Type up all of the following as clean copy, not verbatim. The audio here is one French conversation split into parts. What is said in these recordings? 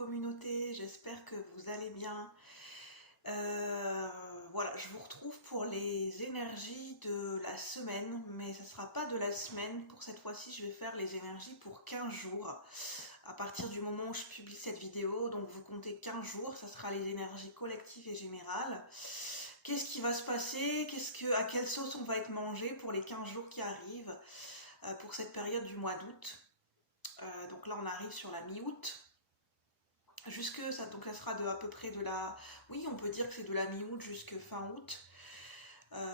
communauté, j'espère que vous allez bien. Voilà, je vous retrouve pour les énergies de la semaine, mais ça ne sera pas de la semaine. Pour cette fois-ci, je vais faire les énergies pour 15 jours. À partir du moment où je publie cette vidéo, donc vous comptez 15 jours, ça sera les énergies collectives et générales. Qu'est-ce qui va se passer? À quelle sauce on va être mangé pour les 15 jours qui arrivent, pour cette période du mois d'août. Donc là, on arrive sur la mi-août. Donc ça sera à peu près oui, on peut dire que c'est de la mi-août jusqu'à fin août,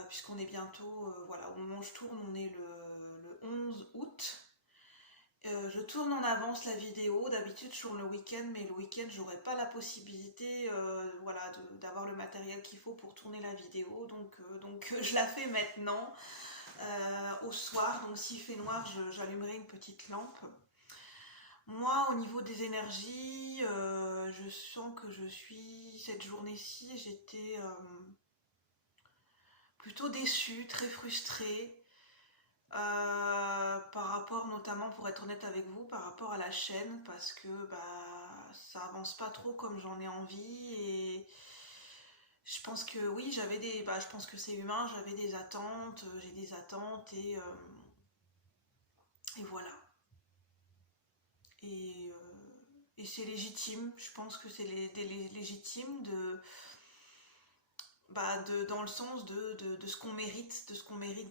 puisqu'on est bientôt, voilà, au moment où je tourne, on est le 11 août. Je tourne en avance la vidéo, d'habitude sur le week-end, mais le week-end j'aurai pas la possibilité, voilà, d'avoir le matériel qu'il faut pour tourner la vidéo, donc je la fais maintenant, au soir. Donc s'il fait noir, j'allumerai une petite lampe. Moi, au niveau des énergies, je sens que cette journée-ci, j'étais plutôt déçue, très frustrée, par rapport, notamment, pour être honnête avec vous, par rapport à la chaîne, parce que ça avance pas trop comme j'en ai envie, et je pense que oui, je pense que c'est humain, j'avais des attentes, j'ai des attentes, et voilà. Et c'est légitime, je pense que c'est légitime dans le sens de ce qu'on mérite,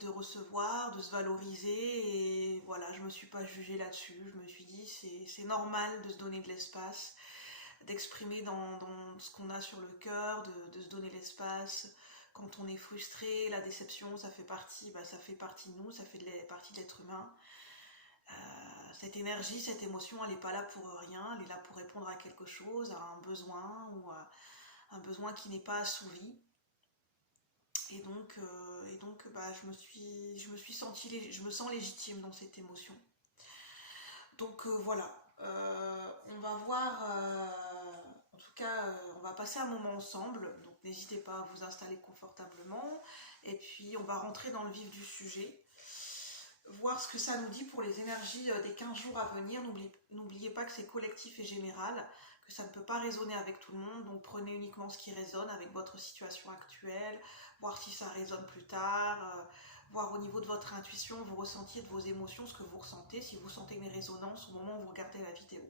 de recevoir, de se valoriser. Et voilà, je me suis pas jugée là-dessus, je me suis dit c'est normal de se donner de l'espace, d'exprimer dans ce qu'on a sur le cœur, de se donner l'espace. Quand on est frustré, la déception, ça fait partie de nous, ça fait partie de l'être humain. Cette énergie, cette émotion, elle n'est pas là pour rien, elle est là pour répondre à quelque chose, à un besoin, ou à un besoin qui n'est pas assouvi. Et donc je me sens légitime dans cette émotion. Donc voilà, on va voir, en tout cas, on va passer un moment ensemble, donc n'hésitez pas à vous installer confortablement, et puis on va rentrer dans le vif du sujet, voir ce que ça nous dit pour les énergies des 15 jours à venir. N'oubliez pas que c'est collectif et général, que ça ne peut pas résonner avec tout le monde, donc prenez uniquement ce qui résonne avec votre situation actuelle, voir si ça résonne plus tard, voir au niveau de votre intuition, vos ressentis, de vos émotions, ce que vous ressentez, si vous sentez une résonance au moment où vous regardez la vidéo.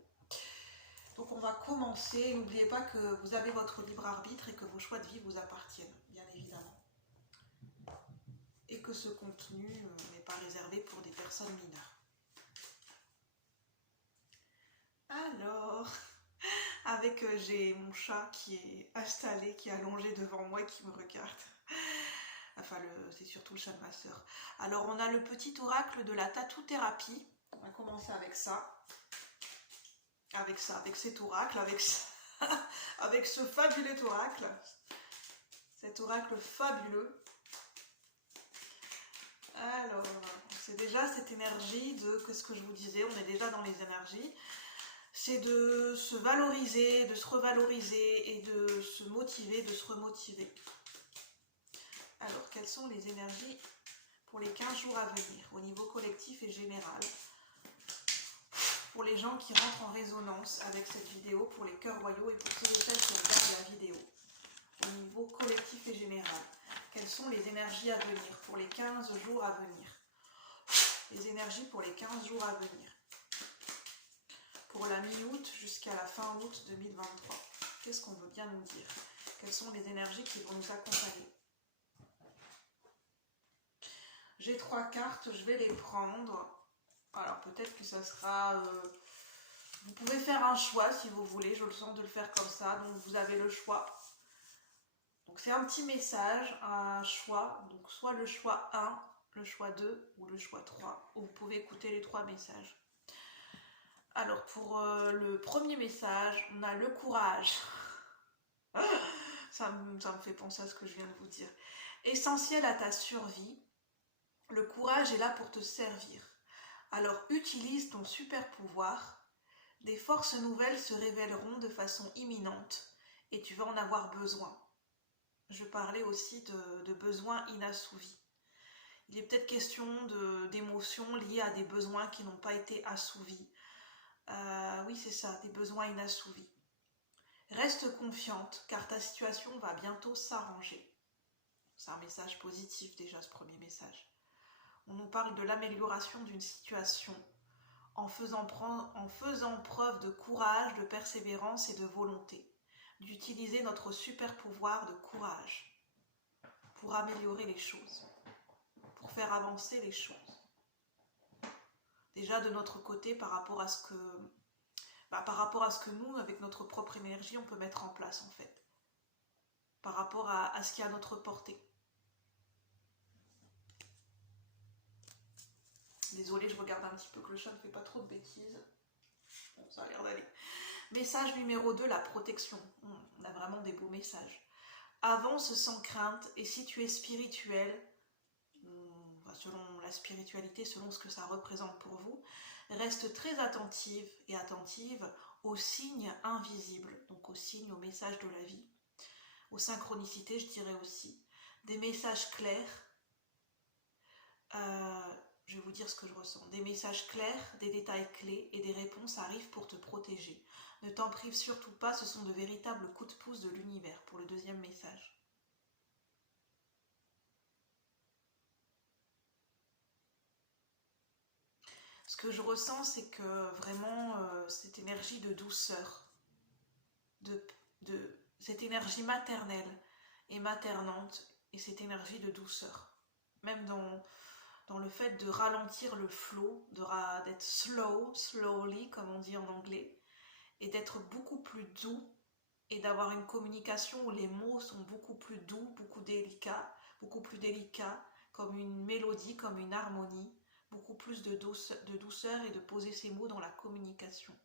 Donc on va commencer. N'oubliez pas que vous avez votre libre arbitre et que vos choix de vie vous appartiennent, bien évidemment. Et que ce contenu n'est pas réservé pour des personnes mineures. Alors, j'ai mon chat qui est installé, qui est allongé devant moi et qui me regarde. Enfin, c'est surtout le chat de ma soeur. Alors, on a le petit oracle de la tatou-thérapie. On va commencer avec ça. Avec cet oracle, avec ce fabuleux oracle. Cet oracle fabuleux. Alors, c'est déjà cette énergie qu'est-ce que je vous disais, on est déjà dans les énergies. C'est de se valoriser, de se revaloriser et de se motiver, de se remotiver. Alors, quelles sont les énergies pour les 15 jours à venir, au niveau collectif et général? Pour les gens qui rentrent en résonance avec cette vidéo, pour les cœurs royaux et pour ceux et celles qui regardent la vidéo. Au niveau collectif et général, quelles sont les énergies à venir pour les 15 jours à venir? Les énergies pour les 15 jours à venir. Pour la mi-août jusqu'à la fin août 2023. Qu'est-ce qu'on veut bien nous dire? Quelles sont les énergies qui vont nous accompagner? J'ai 3 cartes, je vais les prendre. Alors peut-être que ça sera... vous pouvez faire un choix si vous voulez, je le sens de le faire comme ça, donc vous avez le choix. Donc c'est un petit message, un choix, donc soit le choix 1, le choix 2 ou le choix 3, où vous pouvez écouter les 3 messages. Alors pour le premier message, on a le courage. Ça me fait penser à ce que je viens de vous dire. Essentiel à ta survie, le courage est là pour te servir. Alors utilise ton super pouvoir. Des forces nouvelles se révéleront de façon imminente et tu vas en avoir besoin. Je parlais aussi de besoins inassouvis. Il est peut-être question d'émotions liées à des besoins qui n'ont pas été assouvis. Oui, c'est ça, des besoins inassouvis. Reste confiante car ta situation va bientôt s'arranger. C'est un message positif déjà, ce premier message. On nous parle de l'amélioration d'une situation en faisant preuve de courage, de persévérance et de volonté, d'utiliser notre super pouvoir de courage pour améliorer les choses, pour faire avancer les choses. Déjà de notre côté par rapport à ce que nous, avec notre propre énergie, on peut mettre en place en fait, par rapport à ce qui est à notre portée. Désolée, je regarde un petit peu que le chat ne fait pas trop de bêtises. Bon, ça a l'air d'aller. Message numéro 2, la protection. On a vraiment des beaux messages. Avance sans crainte et si tu es spirituel, selon la spiritualité, selon ce que ça représente pour vous, reste très attentive et attentive aux signes invisibles, donc aux signes, aux messages de la vie, aux synchronicités, je dirais aussi. Des messages clairs, je vais vous dire ce que je ressens. Des messages clairs, des détails clés et des réponses arrivent pour te protéger. Ne t'en prive surtout pas, ce sont de véritables coups de pouce de l'univers pour le deuxième message. Ce que je ressens, c'est que vraiment cette énergie de douceur, cette énergie maternelle et maternante et cette énergie de douceur, même dans le fait de ralentir le flow, d'être slowly, comme on dit en anglais, et d'être beaucoup plus doux et d'avoir une communication où les mots sont beaucoup plus doux, beaucoup plus délicats, comme une mélodie, comme une harmonie, beaucoup plus de douceur et de poser ces mots dans la communication.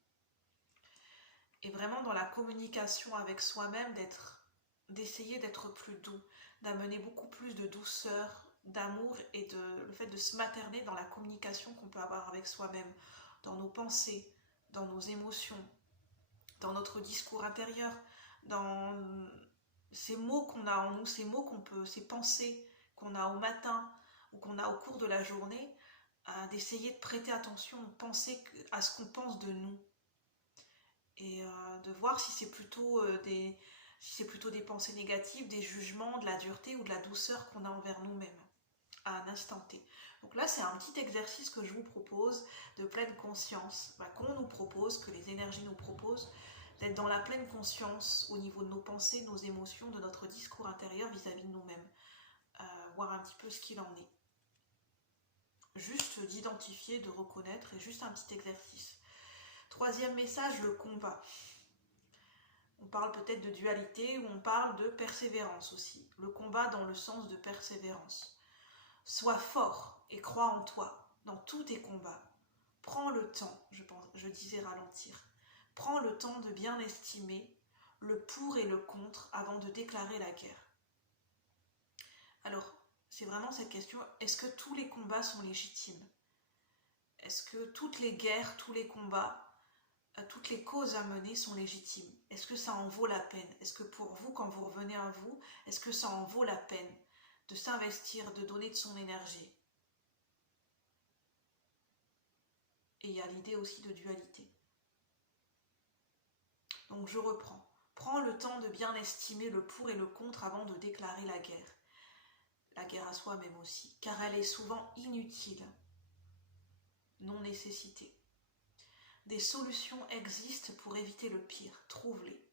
Et vraiment dans la communication avec soi-même, d'essayer d'être plus doux, d'amener beaucoup plus de douceur, d'amour et le fait de se materner dans la communication qu'on peut avoir avec soi-même, dans nos pensées, dans nos émotions, dans notre discours intérieur, dans ces mots qu'on a en nous, ces pensées qu'on a au matin ou qu'on a au cours de la journée, d'essayer de prêter attention à ce qu'on pense de nous et de voir si c'est plutôt des pensées négatives, des jugements, de la dureté ou de la douceur qu'on a envers nous-mêmes à un instant T. Donc là, c'est un petit exercice que je vous propose de pleine conscience, qu'on nous propose, que les énergies nous proposent, d'être dans la pleine conscience au niveau de nos pensées, nos émotions, de notre discours intérieur vis-à-vis de nous-mêmes, voir un petit peu ce qu'il en est. Juste d'identifier, de reconnaître, et juste un petit exercice. Troisième message, le combat. On parle peut-être de dualité ou on parle de persévérance aussi. Le combat dans le sens de persévérance. Sois fort et crois en toi dans tous tes combats. Prends le temps, je disais ralentir. Prends le temps de bien estimer le pour et le contre avant de déclarer la guerre. Alors, c'est vraiment cette question, est-ce que tous les combats sont légitimes? Est-ce que toutes les guerres, tous les combats, toutes les causes à mener sont légitimes? Est-ce que ça en vaut la peine? Est-ce que pour vous, quand vous revenez à vous, est-ce que ça en vaut la peine de s'investir, de donner de son énergie? Et il y a l'idée aussi de dualité. Donc je reprends. Prends le temps de bien estimer le pour et le contre avant de déclarer la guerre. La guerre à soi-même aussi, car elle est souvent inutile, non nécessitée. Des solutions existent pour éviter le pire, trouve-les.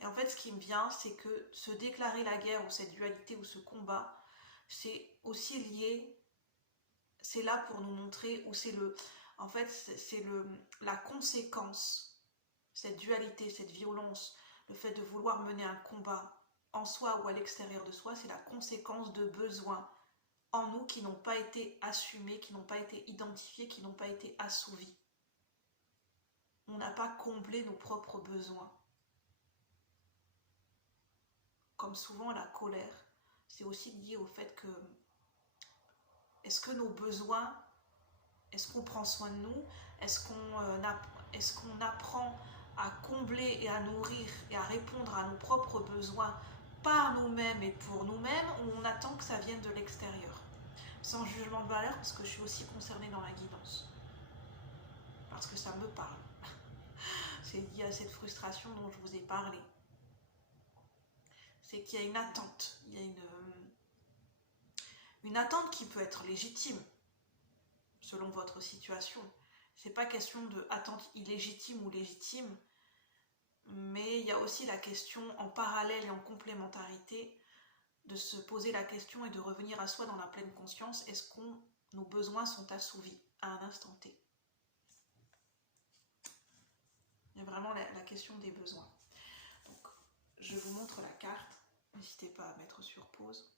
Et en fait, ce qui me vient, c'est que se déclarer la guerre ou cette dualité ou ce combat, c'est aussi lié, c'est là pour nous montrer, ou c'est la conséquence, cette dualité, cette violence, le fait de vouloir mener un combat en soi ou à l'extérieur de soi, c'est la conséquence de besoins en nous qui n'ont pas été assumés, qui n'ont pas été identifiés, qui n'ont pas été assouvis. On n'a pas comblé nos propres besoins. Comme souvent la colère, c'est aussi lié au fait que est-ce que nos besoins, est-ce qu'on prend soin de nous, est-ce qu'on apprend à combler et à nourrir et à répondre à nos propres besoins par nous-mêmes et pour nous-mêmes, ou on attend que ça vienne de l'extérieur? Sans jugement de valeur, parce que je suis aussi concernée dans la guidance. Parce que ça me parle. c'est lié à cette frustration dont je vous ai parlé. C'est qu'il y a une attente, il y a une attente qui peut être légitime, selon votre situation. C'est pas question de attente illégitime ou légitime, mais il y a aussi la question en parallèle et en complémentarité de se poser la question et de revenir à soi dans la pleine conscience. Est-ce que nos besoins sont assouvis à un instant T? Il y a vraiment la question des besoins. Donc, je vous montre la carte. N'hésitez pas à mettre sur pause.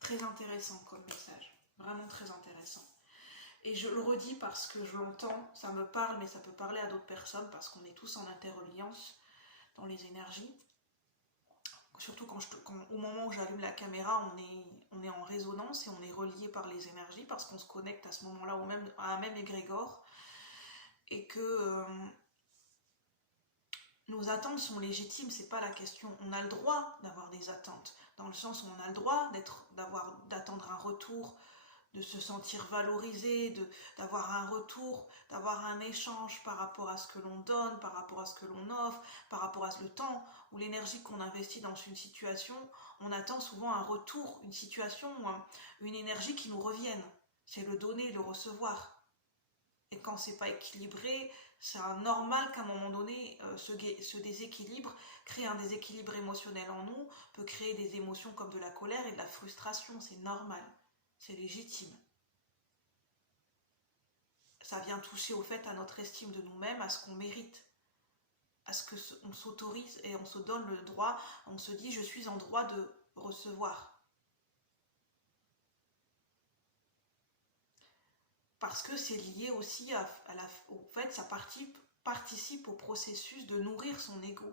Très intéressant comme message. Vraiment très intéressant. Et je le redis parce que je l'entends, ça me parle, mais ça peut parler à d'autres personnes parce qu'on est tous en interreliance dans les énergies. Surtout au moment où j'allume la caméra, on est en résonance et on est relié par les énergies parce qu'on se connecte à ce moment-là à un même égrégore et que nos attentes sont légitimes, c'est pas la question. On a le droit d'avoir des attentes, dans le sens où on a le droit d'attendre un retour, de se sentir valorisé, d'avoir un retour, d'avoir un échange par rapport à ce que l'on donne, par rapport à ce que l'on offre, par rapport à le temps ou l'énergie qu'on investit dans une situation. On attend souvent un retour, une situation, une énergie qui nous revienne. C'est le donner, le recevoir. Et quand c'est pas équilibré, c'est normal qu'à un moment donné, ce déséquilibre crée un déséquilibre émotionnel en nous, peut créer des émotions comme de la colère et de la frustration. C'est normal. C'est légitime. Ça vient toucher au fait à notre estime de nous-mêmes, à ce qu'on mérite, à ce qu'on s'autorise et on se donne le droit, on se dit je suis en droit de recevoir. Parce que c'est lié aussi au fait, ça participe au processus de nourrir son ego.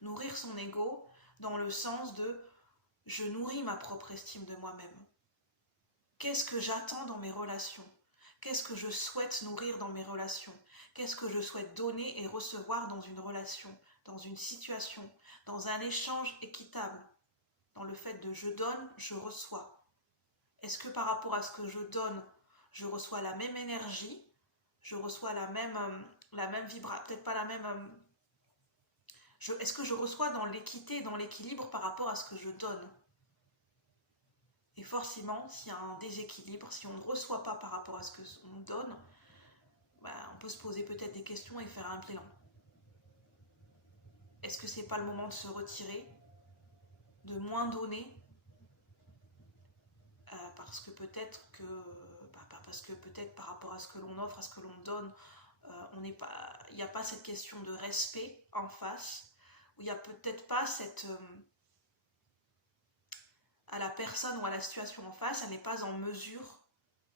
Nourrir son ego dans le sens de je nourris ma propre estime de moi-même. Qu'est-ce que j'attends dans mes relations? Qu'est-ce que je souhaite nourrir dans mes relations? Qu'est-ce que je souhaite donner et recevoir dans une relation, dans une situation, dans un échange équitable? Dans le fait de je donne, je reçois. Est-ce que par rapport à ce que je donne, je reçois la même énergie? Je reçois la même vibration, peut-être pas la même... Est-ce que je reçois dans l'équité, dans l'équilibre par rapport à ce que je donne? Et forcément, s'il y a un déséquilibre, si on ne reçoit pas par rapport à ce qu'on donne, on peut se poser peut-être des questions et faire un bilan. Est-ce que c'est pas le moment de se retirer, de moins donner, parce que peut-être par rapport à ce que l'on offre, à ce que l'on donne, il n'y a pas cette question de respect en face, où il n'y a peut-être pas à la personne ou à la situation en face, elle n'est pas en mesure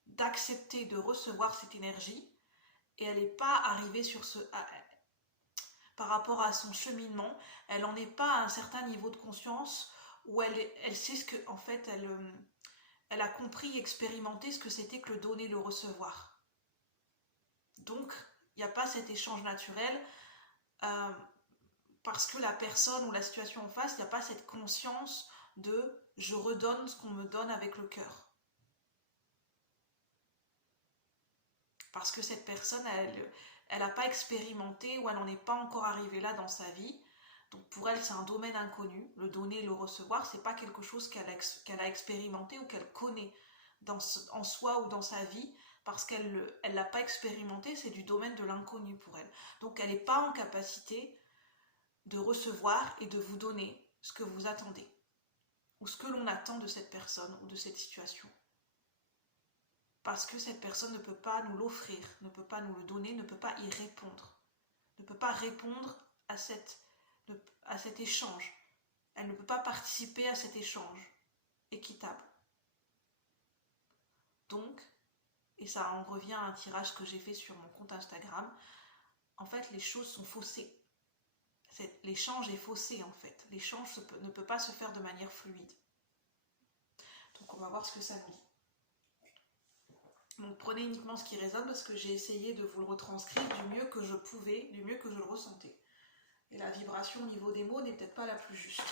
d'accepter de recevoir cette énergie et elle n'est pas arrivée par rapport à son cheminement, elle n'en est pas à un certain niveau de conscience où elle sait ce que, en fait, elle a compris, expérimenté ce que c'était que le donner, le recevoir. Donc, il n'y a pas cet échange naturel parce que la personne ou la situation en face, il n'y a pas cette conscience de je redonne ce qu'on me donne avec le cœur. Parce que cette personne, elle n'a pas expérimenté ou elle n'en est pas encore arrivée là dans sa vie. Donc pour elle, c'est un domaine inconnu. Le donner, le recevoir, c'est pas quelque chose qu'elle a expérimenté ou qu'elle connaît en soi ou dans sa vie, parce qu'elle l'a pas expérimenté, c'est du domaine de l'inconnu pour elle. Donc elle n'est pas en capacité de recevoir et de vous donner ce que vous attendez, ou ce que l'on attend de cette personne ou de cette situation. Parce que cette personne ne peut pas nous l'offrir, ne peut pas nous le donner, ne peut pas y répondre. Ne peut pas répondre à cet échange. Elle ne peut pas participer à cet échange équitable. Donc, et ça en revient à un tirage que j'ai fait sur mon compte Instagram, en fait les choses sont faussées. L'échange est faussé en fait. L'échange ne peut pas se faire de manière fluide. Donc on va voir ce que ça nous dit. Donc prenez uniquement ce qui résonne parce que j'ai essayé de vous le retranscrire du mieux que je pouvais, du mieux que je le ressentais. Et la vibration au niveau des mots n'est peut-être pas la plus juste.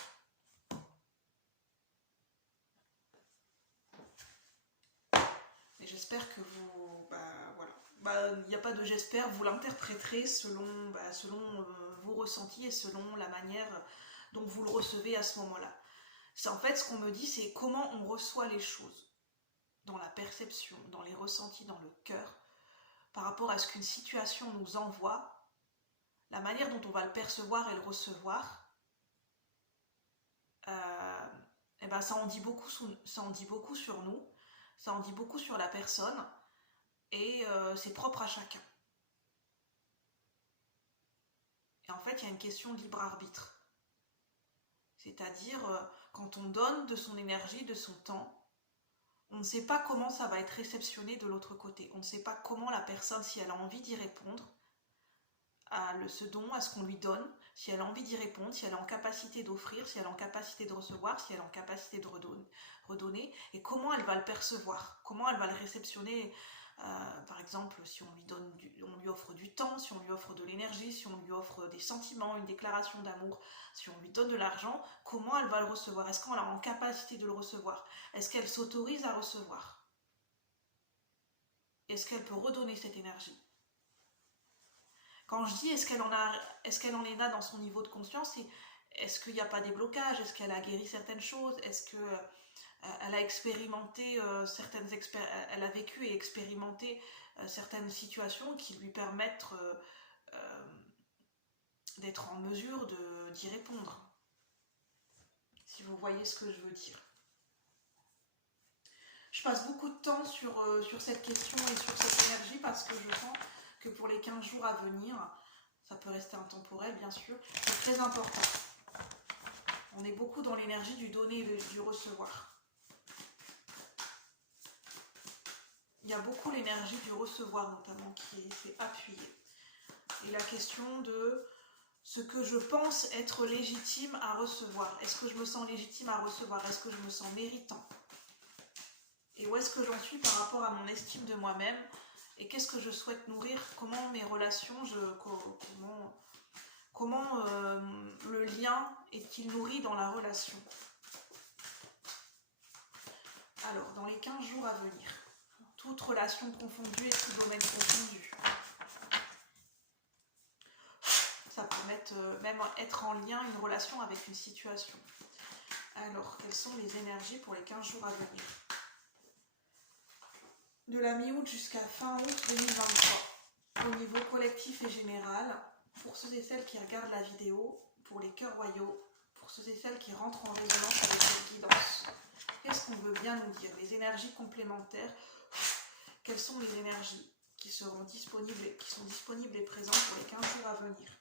j'espère que vous... voilà. Il n'y a pas de j'espère, vous l'interpréterez selon, selon vos ressentis et selon la manière dont vous le recevez à ce moment-là. C'est en fait ce qu'on me dit, c'est comment on reçoit les choses, dans la perception, dans les ressentis, dans le cœur, par rapport à ce qu'une situation nous envoie, la manière dont on va le percevoir et le recevoir, ça en dit beaucoup sur nous, ça en dit beaucoup sur la personne, et c'est propre à chacun. Et en fait, il y a une question de libre arbitre. C'est-à-dire, quand on donne de son énergie, de son temps, on ne sait pas comment ça va être réceptionné de l'autre côté. On ne sait pas comment la personne, si elle a envie d'y répondre, à ce don, à ce qu'on lui donne, si elle a envie d'y répondre, si elle est en capacité d'offrir, si elle est en capacité de recevoir, si elle est en capacité de redonner, et comment elle va le percevoir, comment elle va le réceptionner. Par exemple, si on lui offre du temps, si on lui offre de l'énergie, si on lui offre des sentiments, une déclaration d'amour, si on lui donne de l'argent, comment elle va le recevoir? Est-ce qu'elle est en capacité de le recevoir? Est-ce qu'elle s'autorise à recevoir? Est-ce qu'elle peut redonner cette énergie? Quand je dis est-ce qu'elle en est là dans son niveau de conscience, est-ce qu'il n'y a pas des blocages? Est-ce qu'elle a guéri certaines choses? Est-ce qu'elle a expérimenté elle a vécu et expérimenté certaines situations qui lui permettent d'être en mesure d'y répondre? Si vous voyez ce que je veux dire. Je passe beaucoup de temps sur cette question et sur cette énergie parce que je sens que pour les 15 jours à venir, ça peut rester intemporel bien sûr, c'est très important. On est beaucoup dans l'énergie du donner et du recevoir. Il y a beaucoup l'énergie du recevoir notamment qui est appuyée. Et la question de ce que je pense être légitime à recevoir. Est-ce que je me sens légitime à recevoir? Est-ce que je me sens méritant? Et où est-ce que j'en suis par rapport à mon estime de moi-même? Et qu'est-ce que je souhaite nourrir? Comment mes relations, comment le lien est-il nourri dans la relation? Alors, dans les 15 jours à venir, toute relation confondue et tout domaine confondu. Ça peut même être en lien, une relation avec une situation. Alors, quelles sont les énergies pour les 15 jours à venir? De la mi-août jusqu'à fin août 2023, au niveau collectif et général, pour ceux et celles qui regardent la vidéo, pour les cœurs royaux, pour ceux et celles qui rentrent en résonance avec cette guidance. Qu'est-ce qu'on veut bien nous dire? Les énergies complémentaires, quelles sont les énergies qui seront disponibles et présentes pour les 15 jours à venir?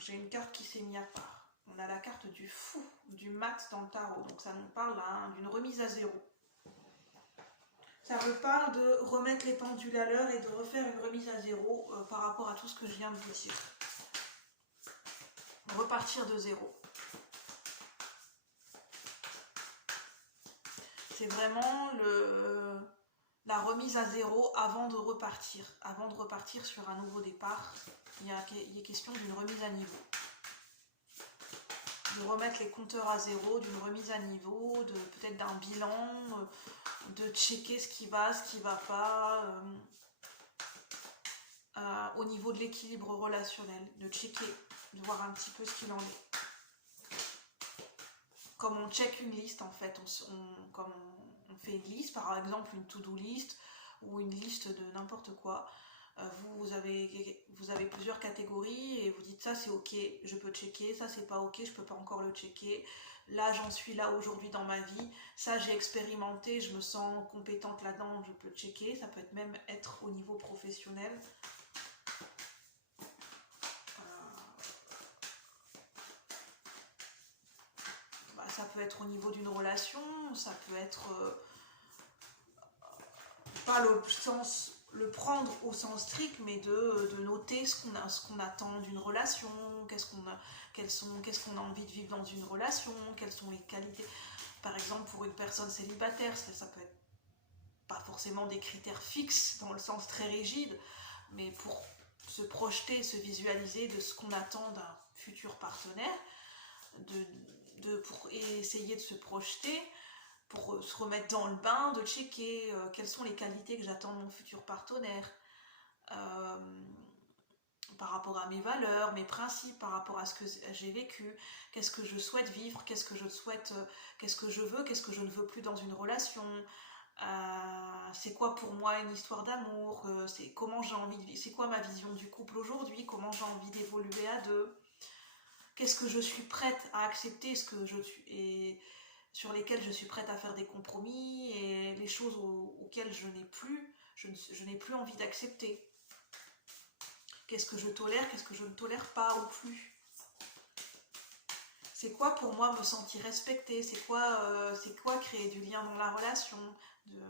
J'ai une carte qui s'est mise à part. On a la carte du fou, du mat dans le tarot, donc ça nous parle d'une remise à zéro. Ça me parle de remettre les pendules à l'heure et de refaire une remise à zéro par rapport à tout ce que je viens de vous dire. Repartir de zéro. C'est vraiment la remise à zéro avant de repartir sur un nouveau départ. Il est question d'une remise à niveau. De remettre les compteurs à zéro, d'une remise à niveau, peut-être d'un bilan, de checker ce qui va pas, au niveau de l'équilibre relationnel, de checker, de voir un petit peu ce qu'il en est. Comme on check une liste en fait, comme on fait une liste, par exemple une to-do list ou une liste de n'importe quoi. Vous avez plusieurs catégories et vous dites ça c'est ok, je peux checker, ça c'est pas ok, je peux pas encore le checker. Là j'en suis là aujourd'hui dans ma vie, ça j'ai expérimenté, je me sens compétente là-dedans, je peux checker. Ça peut même être au niveau professionnel. Ça peut être au niveau d'une relation, ça peut être pas le prendre au sens strict, mais de noter ce qu'on attend d'une relation, qu'est-ce qu'on a envie de vivre dans une relation, quelles sont les qualités. Par exemple, pour une personne célibataire, ça peut être pas forcément des critères fixes dans le sens très rigide, mais pour se projeter, se visualiser de ce qu'on attend d'un futur partenaire, pour essayer de se projeter, pour se remettre dans le bain, de checker quelles sont les qualités que j'attends de mon futur partenaire, par rapport à mes valeurs, mes principes, par rapport à ce que j'ai vécu, qu'est-ce que je souhaite vivre, qu'est-ce que je souhaite, qu'est-ce que je veux, qu'est-ce que je ne veux plus dans une relation, c'est quoi pour moi une histoire d'amour, c'est comment j'ai envie de vivre, c'est quoi ma vision du couple aujourd'hui, comment j'ai envie d'évoluer à deux, qu'est-ce que je suis prête à accepter, ce que je suis, et sur lesquels je suis prête à faire des compromis, et les choses auxquelles je n'ai plus envie d'accepter. Qu'est-ce que je tolère, qu'est-ce que je ne tolère pas ou plus. C'est quoi pour moi me sentir respectée, c'est quoi créer du lien dans la relation, de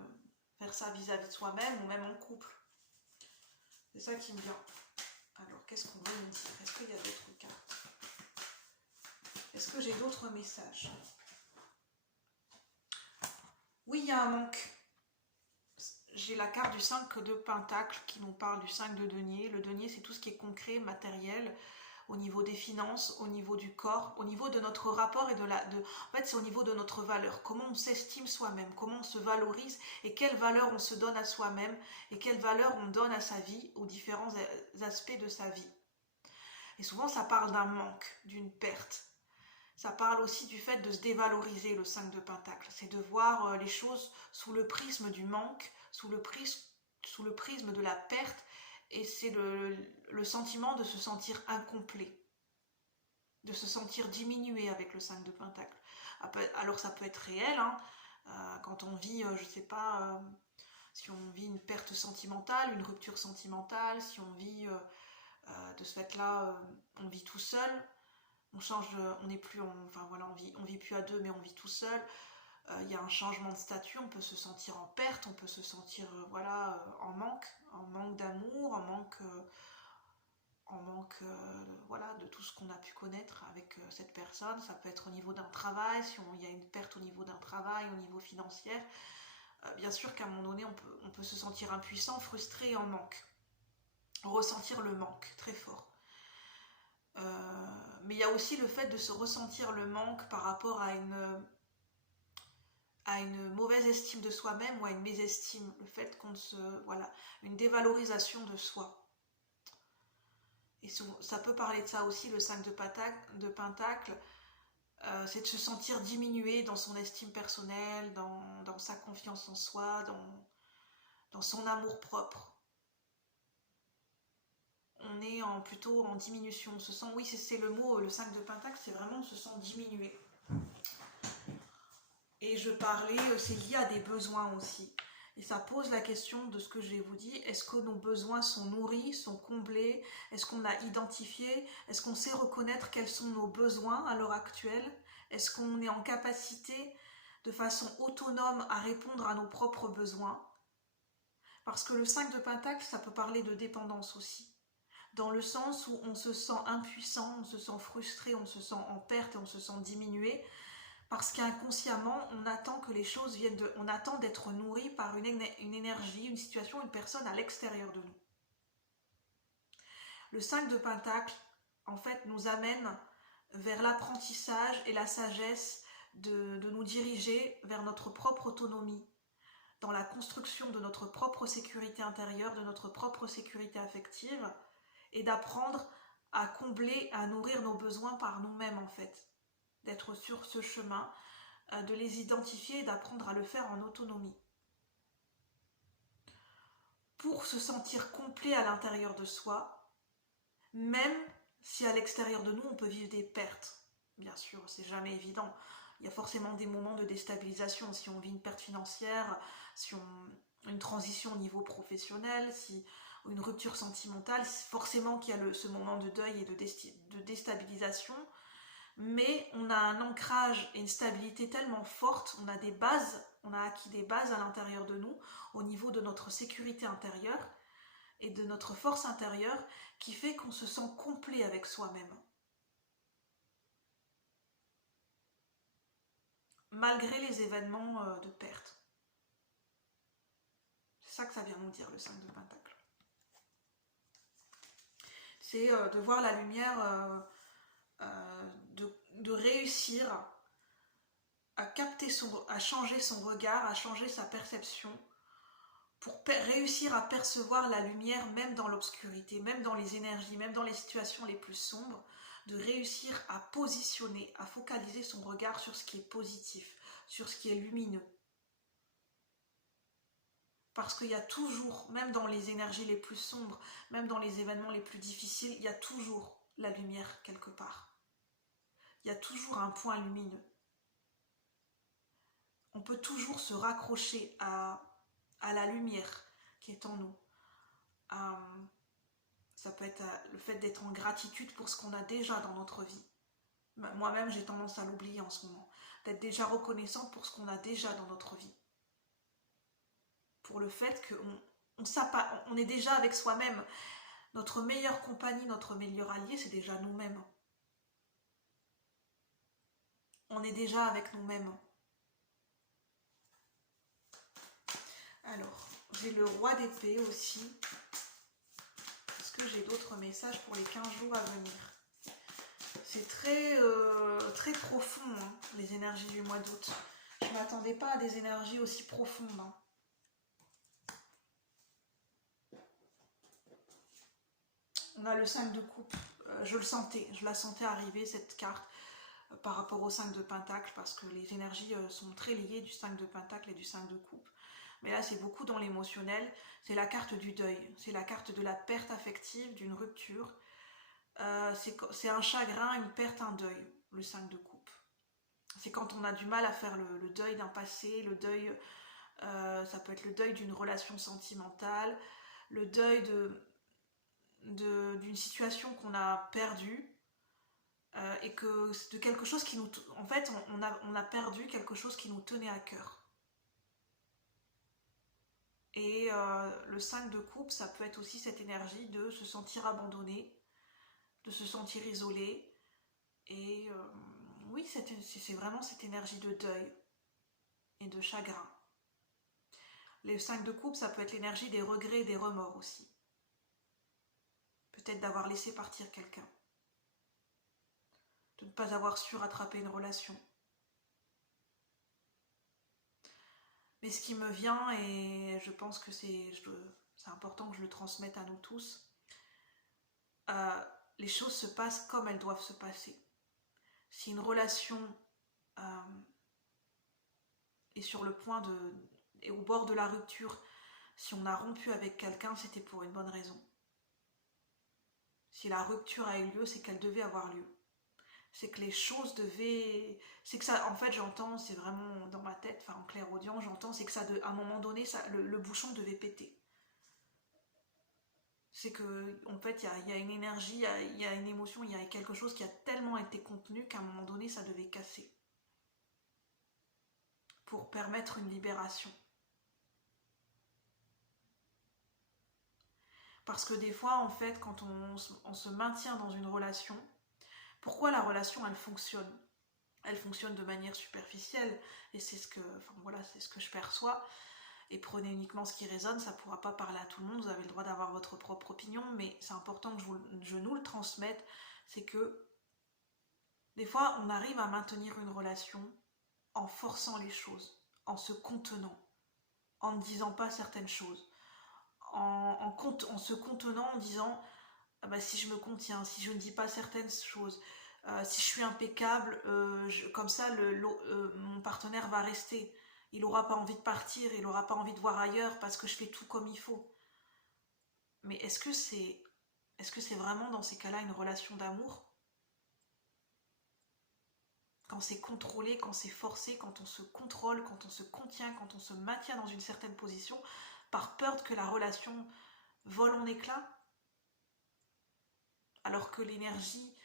faire ça vis-à-vis de soi-même ou même en couple. C'est ça qui me vient. Alors, qu'est-ce qu'on veut me dire? Est-ce qu'il y a d'autres cartes? Est-ce que j'ai d'autres messages? Oui, il y a un manque. J'ai la carte du 5 de Pentacle qui nous parle du 5 de denier. Le denier, c'est tout ce qui est concret, matériel, au niveau des finances, au niveau du corps, au niveau de notre rapport et en fait, c'est au niveau de notre valeur. Comment on s'estime soi-même, comment on se valorise et quelle valeur on se donne à soi-même et quelle valeur on donne à sa vie, aux différents aspects de sa vie. Et souvent, ça parle d'un manque, d'une perte. Ça parle aussi du fait de se dévaloriser, le 5 de Pentacle. C'est de voir les choses sous le prisme du manque, sous le prisme de la perte, et c'est le sentiment de se sentir incomplet, de se sentir diminué avec le 5 de Pentacle. Alors ça peut être réel, hein, quand on vit, je sais pas, si on vit une perte sentimentale, une rupture sentimentale, si on vit de ce fait-là, on vit tout seul. On change, on n'est plus, enfin voilà, on vit plus à deux, mais on vit tout seul. Il y a un changement de statut, on peut se sentir en perte, on peut se sentir voilà, en manque d'amour, en manque voilà, de tout ce qu'on a pu connaître avec cette personne. Ça peut être au niveau d'un travail, si il y a une perte au niveau d'un travail, au niveau financier. Bien sûr qu'à un moment donné, on peut se sentir impuissant, frustré et en manque. Ressentir le manque très fort. Mais il y a aussi le fait de se ressentir le manque par rapport à une mauvaise estime de soi-même ou à une mésestime, le fait qu'on se... voilà, une dévalorisation de soi. Et ça peut parler de ça aussi, le 5 de Pentacle, c'est de se sentir diminué dans son estime personnelle, dans sa confiance en soi, dans son amour propre. On est plutôt en diminution, on se sent, oui c'est le mot, le 5 de Pentacle, c'est vraiment on se sent diminué. Et je parlais, c'est lié à des besoins aussi. Et ça pose la question de ce que je vais vous dire. Est-ce que nos besoins sont nourris, sont comblés? Est-ce qu'on a identifié? Est-ce qu'on sait reconnaître quels sont nos besoins à l'heure actuelle? Est-ce qu'on est en capacité de façon autonome à répondre à nos propres besoins? Parce que le 5 de Pentacle, ça peut parler de dépendance aussi. Dans le sens où on se sent impuissant, on se sent frustré, on se sent en perte et on se sent diminué. Parce qu'inconsciemment, on attend que les choses on attend d'être nourri par une énergie, une situation, une personne à l'extérieur de nous. Le 5 de Pentacle, en fait, nous amène vers l'apprentissage et la sagesse de nous diriger vers notre propre autonomie, dans la construction de notre propre sécurité intérieure, de notre propre sécurité affective, et d'apprendre à combler, à nourrir nos besoins par nous-mêmes, en fait. D'être sur ce chemin, de les identifier et d'apprendre à le faire en autonomie. Pour se sentir complet à l'intérieur de soi, même si à l'extérieur de nous on peut vivre des pertes. Bien sûr, c'est jamais évident. Il y a forcément des moments de déstabilisation. Si on vit une perte financière, une transition au niveau professionnel, une rupture sentimentale, forcément qu'il y a ce moment de deuil et de déstabilisation. Mais on a un ancrage et une stabilité tellement forte, on a acquis des bases à l'intérieur de nous, au niveau de notre sécurité intérieure et de notre force intérieure, qui fait qu'on se sent complet avec soi-même. Malgré les événements de perte. C'est ça que ça vient nous dire, le 5 de Pentacle. C'est de voir la lumière... de réussir à changer son regard, à changer sa perception, pour réussir à percevoir la lumière même dans l'obscurité, même dans les énergies, même dans les situations les plus sombres, de réussir à positionner, à focaliser son regard sur ce qui est positif, sur ce qui est lumineux. Parce qu'il y a toujours, même dans les énergies les plus sombres, même dans les événements les plus difficiles, il y a toujours la lumière quelque part. Il y a toujours un point lumineux. On peut toujours se raccrocher à la lumière qui est en nous. Ça peut être le fait d'être en gratitude pour ce qu'on a déjà dans notre vie. Moi-même, j'ai tendance à l'oublier en ce moment. D'être déjà reconnaissante pour ce qu'on a déjà dans notre vie. Pour le fait qu'on est déjà avec soi-même. Notre meilleure compagnie, notre meilleur allié, c'est déjà nous-mêmes. On est déjà avec nous-mêmes. Alors, j'ai le roi d'épée aussi. Est-ce que j'ai d'autres messages pour les 15 jours à venir? C'est très profond, hein, les énergies du mois d'août. Je ne m'attendais pas à des énergies aussi profondes. Hein. On a le 5 de coupe. Je la sentais arriver cette carte par rapport au 5 de pentacle parce que les énergies sont très liées du 5 de pentacle et du 5 de coupe. Mais là, c'est beaucoup dans l'émotionnel. C'est la carte du deuil. C'est la carte de la perte affective, d'une rupture. C'est un chagrin, une perte, un deuil, le 5 de coupe. C'est quand on a du mal à faire le deuil d'un passé, le deuil, ça peut être le deuil d'une relation sentimentale, le deuil d'une situation qu'on a perdue, et que de quelque chose qui nous... En fait, on a perdu quelque chose qui nous tenait à cœur. Et le 5 de coupe, ça peut être aussi cette énergie de se sentir abandonné, de se sentir isolé. Et oui, c'est vraiment cette énergie de deuil et de chagrin. Les 5 de coupe, ça peut être l'énergie des regrets et des remords aussi. Peut-être d'avoir laissé partir quelqu'un. De ne pas avoir su rattraper une relation. Mais ce qui me vient, et je pense que c'est important que je le transmette à nous tous, les choses se passent comme elles doivent se passer. Si une relation est sur le point est au bord de la rupture, si on a rompu avec quelqu'un, c'était pour une bonne raison. Si la rupture a eu lieu, c'est qu'elle devait avoir lieu. C'est que les choses devaient... C'est que ça, en fait, j'entends, c'est vraiment dans ma tête, enfin en clairaudient, j'entends, c'est que ça, à un moment donné, le bouchon devait péter. C'est que, en fait, il y a une énergie, il y a une émotion, il y a quelque chose qui a tellement été contenu qu'à un moment donné, ça devait casser. Pour permettre une libération. Parce que des fois, en fait, quand on se maintient dans une relation, pourquoi la relation, elle fonctionne? Elle fonctionne de manière superficielle, et c'est ce que je perçois. Et prenez uniquement ce qui résonne, ça ne pourra pas parler à tout le monde, vous avez le droit d'avoir votre propre opinion, mais c'est important que je nous le transmette, c'est que des fois, on arrive à maintenir une relation en forçant les choses, en se contenant, en ne disant pas certaines choses, en se contenant, en disant ah bah, si je me contiens, si je ne dis pas certaines choses, si je suis impeccable, comme ça mon partenaire va rester. Il n'aura pas envie de partir, il n'aura pas envie de voir ailleurs parce que je fais tout comme il faut. Mais est-ce que c'est vraiment dans ces cas-là une relation d'amour? Quand c'est contrôlé, quand c'est forcé, quand on se contrôle, quand on se contient, quand on se maintient dans une certaine position, par peur que la relation vole en éclats? Alors que l'énergie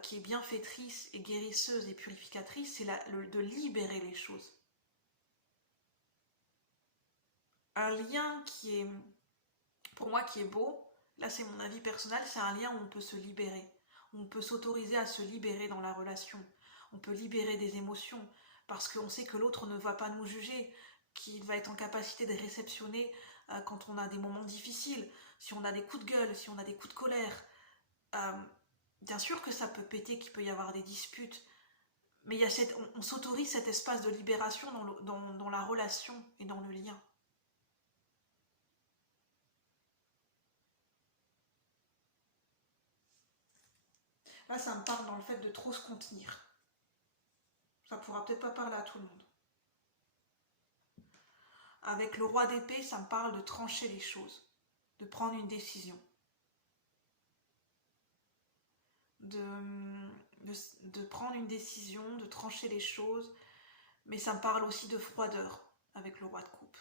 qui est bienfaitrice et guérisseuse et purificatrice, c'est de libérer les choses. Un lien qui est, pour moi, qui est beau, là c'est mon avis personnel, c'est un lien où on peut se libérer, où on peut s'autoriser à se libérer dans la relation, on peut libérer des émotions, parce qu'on sait que l'autre ne va pas nous juger, qu'il va être en capacité de réceptionner quand on a des moments difficiles, si on a des coups de gueule, si on a des coups de colère. Bien sûr que ça peut péter, qu'il peut y avoir des disputes, Mais il y a on s'autorise cet espace de libération dans la relation et dans le lien. Là, ça me parle dans le fait de trop se contenir. Ça pourra peut-être pas parler à tout le monde. Avec le roi d'épée, ça me parle de trancher les choses, de prendre une décision, de prendre une décision, de trancher les choses, mais ça me parle aussi de froideur avec le roi de coupe.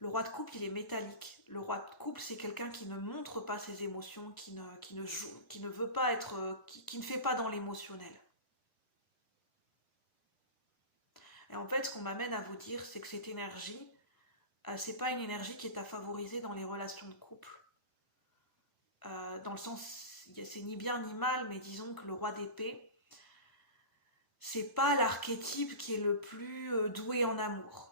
Le roi de coupe, il est métallique. Le roi de coupe, c'est quelqu'un qui ne montre pas ses émotions, qui ne veut pas être, qui ne fait pas dans l'émotionnel. Et en fait, ce qu'on m'amène à vous dire, c'est que cette énergie, c'est pas une énergie qui est à favoriser dans les relations de couple. Dans le sens, c'est ni bien ni mal, mais disons que le roi d'épée, c'est pas l'archétype qui est le plus doué en amour.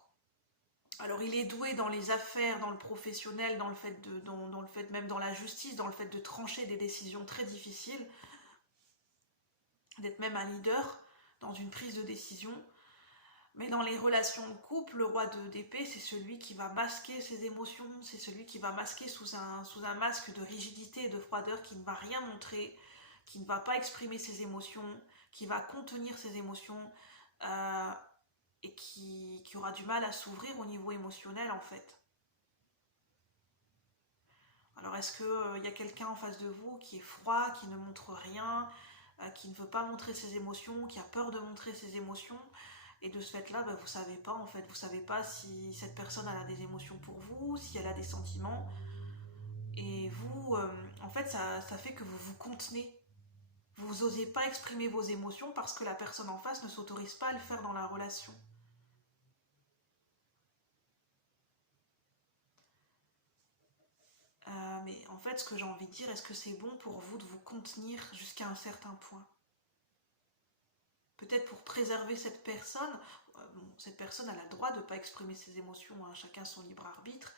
Alors il est doué dans les affaires, dans le professionnel, dans le fait même dans la justice, dans le fait de trancher des décisions très difficiles, d'être même un leader dans une prise de décision. Mais dans les relations de couple, le roi d'épée, c'est celui qui va masquer ses émotions, c'est celui qui va masquer sous un masque de rigidité et de froideur, qui ne va rien montrer, qui ne va pas exprimer ses émotions, qui va contenir ses émotions, et qui aura du mal à s'ouvrir au niveau émotionnel en fait. Alors est-ce qu'il y a quelqu'un en face de vous qui est froid, qui ne montre rien, qui ne veut pas montrer ses émotions, qui a peur de montrer ses émotions? Et de ce fait-là, vous savez pas en fait, vous savez pas si cette personne elle a des émotions pour vous, si elle a des sentiments. Et vous, en fait, ça fait que vous vous contenez. Vous n'osez pas exprimer vos émotions parce que la personne en face ne s'autorise pas à le faire dans la relation. Mais en fait, ce que j'ai envie de dire, est-ce que c'est bon pour vous de vous contenir jusqu'à un certain point? Peut-être pour préserver cette personne. Bon, cette personne a le droit de ne pas exprimer ses émotions, hein, chacun son libre arbitre.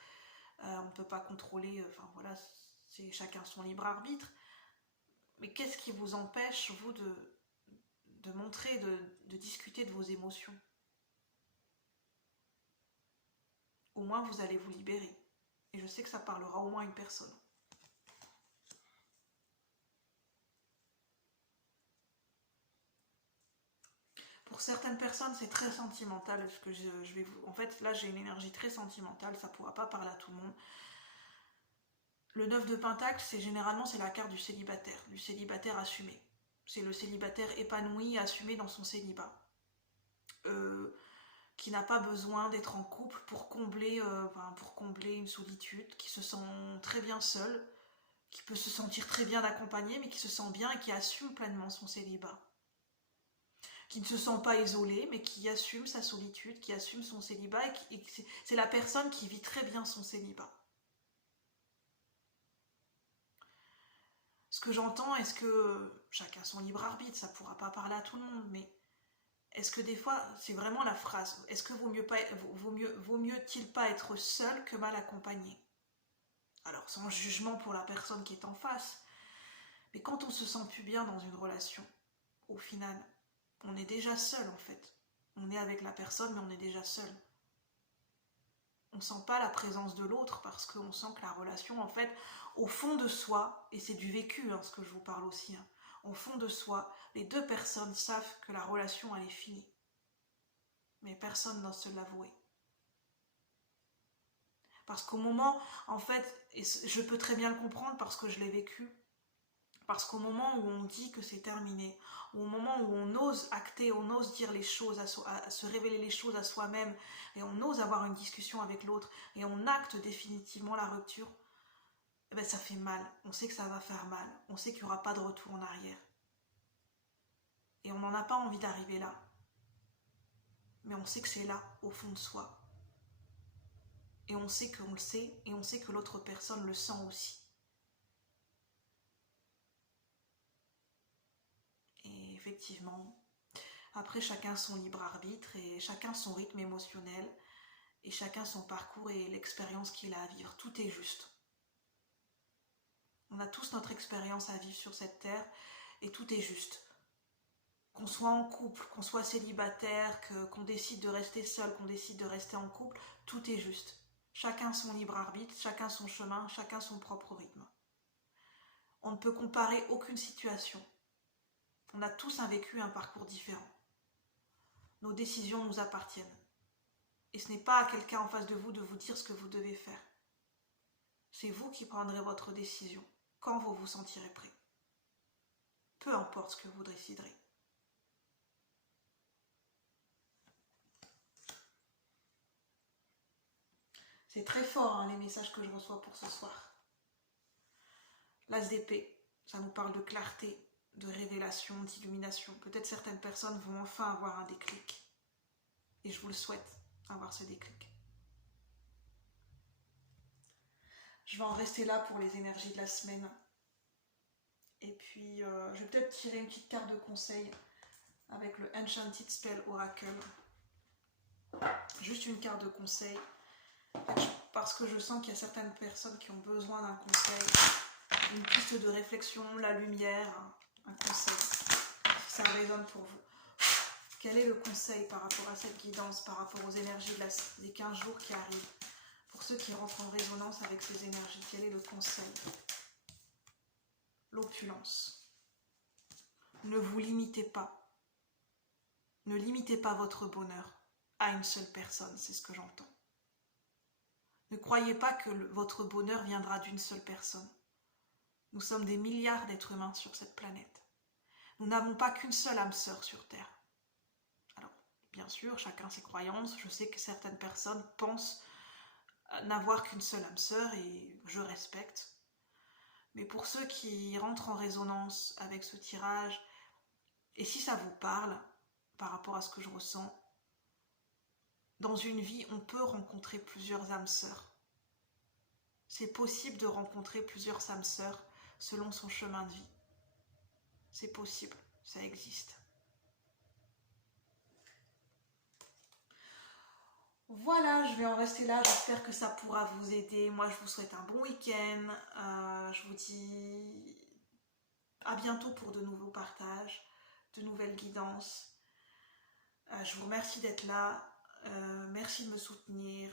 On ne peut pas contrôler, enfin voilà, c'est chacun son libre arbitre. Mais qu'est-ce qui vous empêche, vous, de montrer, de discuter de vos émotions? Au moins, vous allez vous libérer. Et je sais que ça parlera au moins à une personne. Pour certaines personnes, c'est très sentimental. Ce que je vais vous... En fait, là, j'ai une énergie très sentimentale. Ça ne pourra pas parler à tout le monde. Le 9 de Pentacle, c'est la carte du célibataire assumé. C'est le célibataire épanoui, assumé dans son célibat. Qui n'a pas besoin d'être en couple pour combler une solitude, qui se sent très bien seul, qui peut se sentir très bien accompagné, mais qui se sent bien et qui assume pleinement son célibat. Qui ne se sent pas isolé, mais qui assume sa solitude, qui assume son célibat, et c'est la personne qui vit très bien son célibat. Ce que j'entends, est-ce que chacun son libre arbitre, ça ne pourra pas parler à tout le monde, mais est-ce que des fois, c'est vraiment la phrase, est-ce que vaut mieux-t-il pas être seul que mal accompagné? Alors, sans jugement pour la personne qui est en face, mais quand on se sent plus bien dans une relation, au final, on est déjà seul en fait. On est avec la personne, mais on est déjà seul. On ne sent pas la présence de l'autre parce qu'on sent que la relation, en fait, au fond de soi, et c'est du vécu, hein, ce que je vous parle aussi, hein, au fond de soi, les deux personnes savent que la relation, elle est finie. Mais personne n'ose se l'avouer. Parce qu'au moment, en fait, et je peux très bien le comprendre parce que je l'ai vécu, parce qu'au moment où on dit que c'est terminé, au moment où on ose acter, on ose dire les choses, à se révéler les choses à soi-même, et on ose avoir une discussion avec l'autre, et on acte définitivement la rupture, eh ben ça fait mal. On sait que ça va faire mal. On sait qu'il n'y aura pas de retour en arrière. Et on n'en a pas envie d'arriver là. Mais on sait que c'est là, au fond de soi. Et on sait qu'on le sait, et on sait que l'autre personne le sent aussi. Et effectivement, après chacun son libre arbitre, et chacun son rythme émotionnel, et chacun son parcours et l'expérience qu'il a à vivre. Tout est juste. On a tous notre expérience à vivre sur cette terre, et tout est juste. Qu'on soit en couple, qu'on soit célibataire, qu'on décide de rester seul, qu'on décide de rester en couple, tout est juste. Chacun son libre arbitre, chacun son chemin, chacun son propre rythme. On ne peut comparer aucune situation. On a tous vécu un parcours différent. Nos décisions nous appartiennent. Et ce n'est pas à quelqu'un en face de vous dire ce que vous devez faire. C'est vous qui prendrez votre décision quand vous vous sentirez prêt. Peu importe ce que vous déciderez. C'est très fort les messages que je reçois pour ce soir. L'as d'épée, ça nous parle de clarté, de révélation, d'illumination. Peut-être certaines personnes vont enfin avoir un déclic. Et je vous le souhaite, avoir ce déclic. Je vais en rester là pour les énergies de la semaine. Et puis, je vais peut-être tirer une petite carte de conseil avec le Enchanted Spell Oracle. Juste une carte de conseil. Parce que je sens qu'il y a certaines personnes qui ont besoin d'un conseil, une piste de réflexion, la lumière, un conseil. Si ça résonne pour vous. Quel est le conseil par rapport à cette guidance, par rapport aux énergies des 15 jours qui arrivent? Pour ceux qui rentrent en résonance avec ces énergies, quel est le conseil? L'opulence. Ne vous limitez pas. Ne limitez pas votre bonheur à une seule personne, c'est ce que j'entends. Ne croyez pas que votre bonheur viendra d'une seule personne. Nous sommes des milliards d'êtres humains sur cette planète. Nous n'avons pas qu'une seule âme sœur sur Terre. Alors, bien sûr, chacun ses croyances. Je sais que certaines personnes pensent n'avoir qu'une seule âme sœur et je respecte. Mais pour ceux qui rentrent en résonance avec ce tirage, et si ça vous parle, par rapport à ce que je ressens, dans une vie, on peut rencontrer plusieurs âmes sœurs. C'est possible de rencontrer plusieurs âmes sœurs selon son chemin de vie. C'est possible, ça existe. Voilà, je vais en rester là. J'espère que ça pourra vous aider. Moi, je vous souhaite un bon week-end. Je vous dis à bientôt pour de nouveaux partages, de nouvelles guidances. Je vous remercie d'être là. Merci de me soutenir.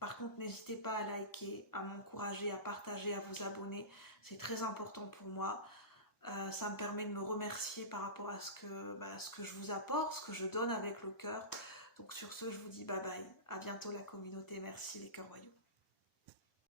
Par contre, n'hésitez pas à liker, à m'encourager, à partager, à vous abonner. C'est très important pour moi. Ça me permet de me remercier par rapport à ce que je vous apporte, ce que je donne avec le cœur. Donc sur ce, je vous dis bye bye. À bientôt la communauté. Merci les cœurs royaux.